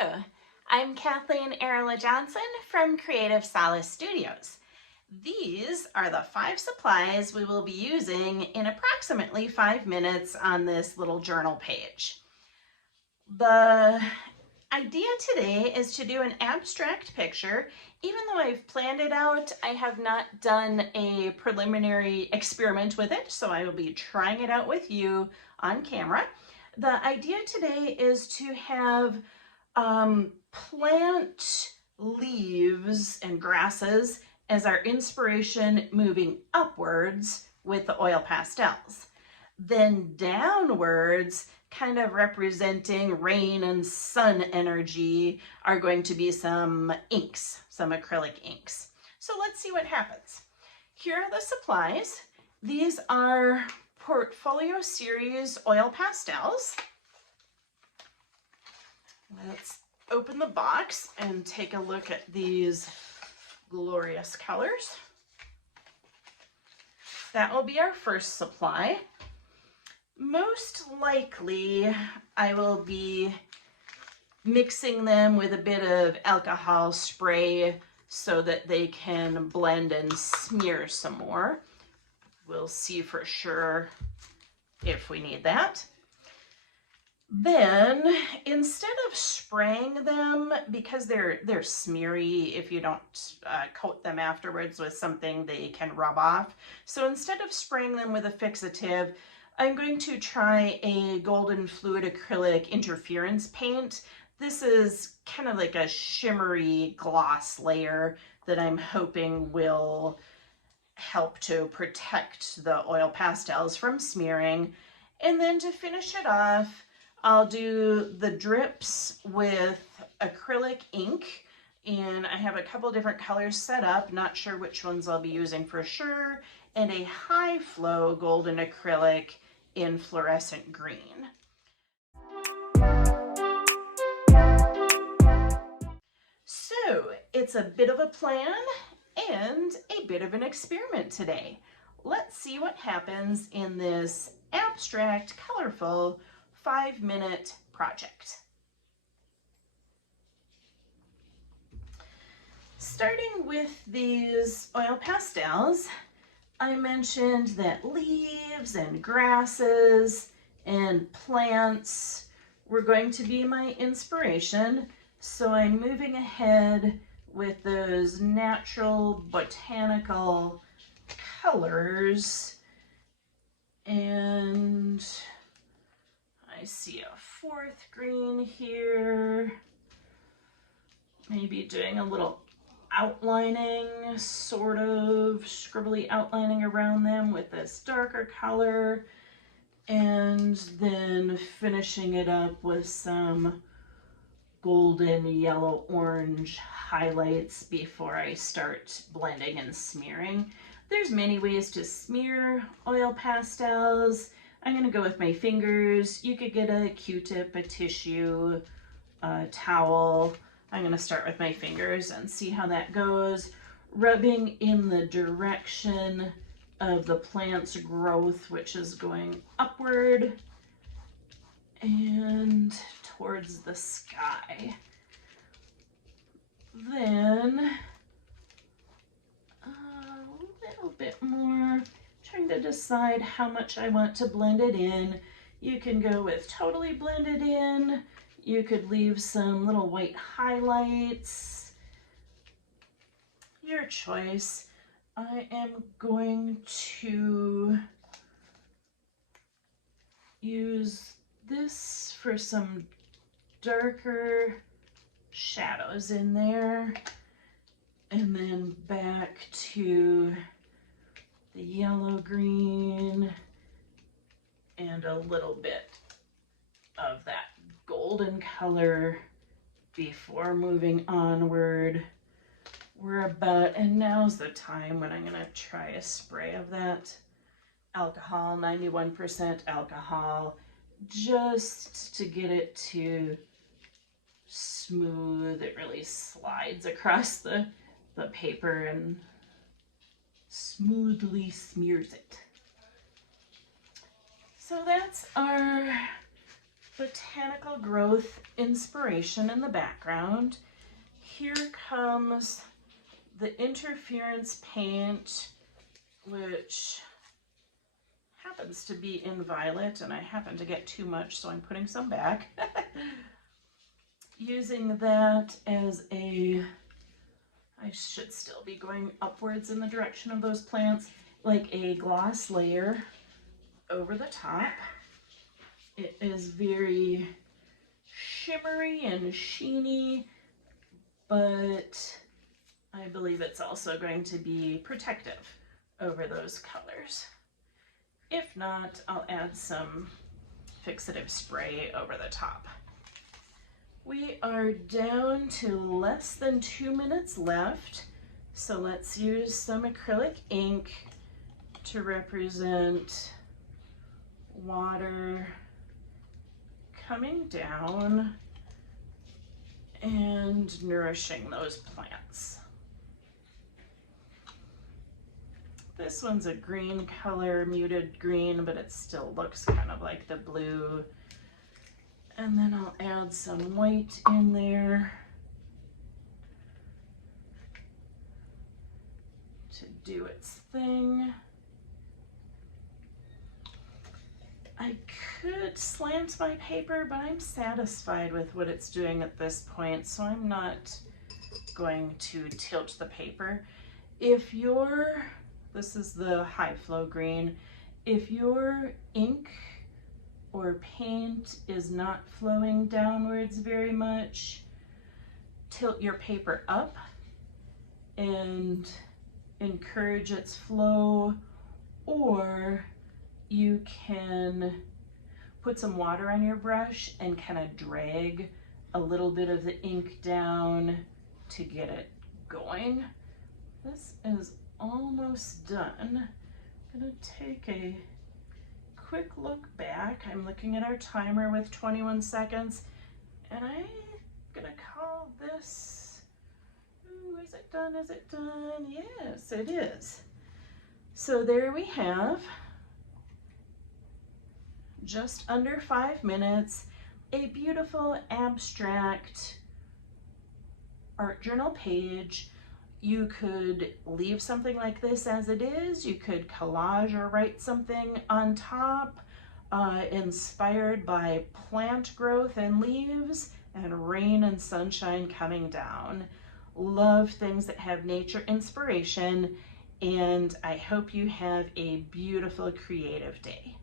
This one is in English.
Hello, I'm Kathleen Arola-Johnson from Creative Solace Studios. These are the 5 supplies we will be using in approximately 5 minutes on this little journal page. The idea today is to do an abstract picture. Even though I've planned it out, I have not done a preliminary experiment with it, so I will be trying it out with you on camera. The idea today is to have plant leaves and grasses as our inspiration, moving upwards with the oil pastels. Then downwards, kind of representing rain and sun energy, are going to be some inks, some acrylic inks. So let's see what happens. Here are the supplies. These are Portfolio Series oil pastels. Let's open the box and take a look at these glorious colors. That will be our first supply. Most likely, I will be mixing them with a bit of alcohol spray so that they can blend and smear some more. We'll see for sure if we need that. Then, instead of spraying them, because they're smeary, if you don't coat them afterwards with something, they can rub off. So instead of spraying them with a fixative, I'm going to try a golden fluid acrylic interference paint. This is kind of like a shimmery gloss layer that I'm hoping will help to protect the oil pastels from smearing. And then to finish it off, I'll do the drips with acrylic ink, and I have a couple different colors set up, not sure which ones I'll be using for sure, and a high flow golden acrylic in fluorescent green. So it's a bit of a plan and a bit of an experiment today. Let's see what happens in this abstract, colorful 5-minute project. Starting with these oil pastels, I mentioned that leaves and grasses and plants were going to be my inspiration, so I'm moving ahead with those natural botanical colors, and I see a 4th green here, maybe doing a little outlining, sort of scribbly outlining around them with this darker color, and then finishing it up with some golden yellow orange highlights before I start blending and smearing. There's many ways to smear oil pastels. I'm going to go with my fingers. You could get a Q-tip, a tissue, a towel. I'm going to start with my fingers and see how that goes. Rubbing in the direction of the plant's growth, which is going upward and towards the sky. Then a little bit more, trying to decide how much I want to blend it in. You can go with totally blended in. You could leave some little white highlights. Your choice. I am going to use this for some darker shadows in there, and then back to the yellow green and a little bit of that golden color before moving onward. We're about, and now's the time when I'm going to try a spray of that alcohol, 91% alcohol, just to get it to smooth. It really slides across the paper and smoothly smears it. So that's our botanical growth inspiration in the background. Here comes the interference paint, which happens to be in violet, and I happen to get too much, so I'm putting some back. Using that as I should still be going upwards in the direction of those plants, like a gloss layer over the top. It is very shimmery and sheeny, but I believe it's also going to be protective over those colors. If not, I'll add some fixative spray over the top. We are down to less than 2 minutes left, so let's use some acrylic ink to represent water coming down and nourishing those plants. This one's a green color, muted green, but it still looks kind of like the blue. And then I'll add some white in there to do its thing. I could slant my paper, but I'm satisfied with what it's doing at this point, so I'm not going to tilt the paper. If this is the high flow green, if your ink or paint is not flowing downwards very much, tilt your paper up and encourage its flow, or you can put some water on your brush and kind of drag a little bit of the ink down to get it going. This is almost done. I'm gonna take a quick look back. I'm looking at our timer with 21 seconds, and I'm gonna call this, ooh, is it done, is it done? Yes, it is. So there we have, just under 5 minutes, a beautiful abstract art journal page. You could leave something like this as it is. You could collage or write something on top, inspired by plant growth and leaves and rain and sunshine coming down. Love things that have nature inspiration, and I hope you have a beautiful creative day.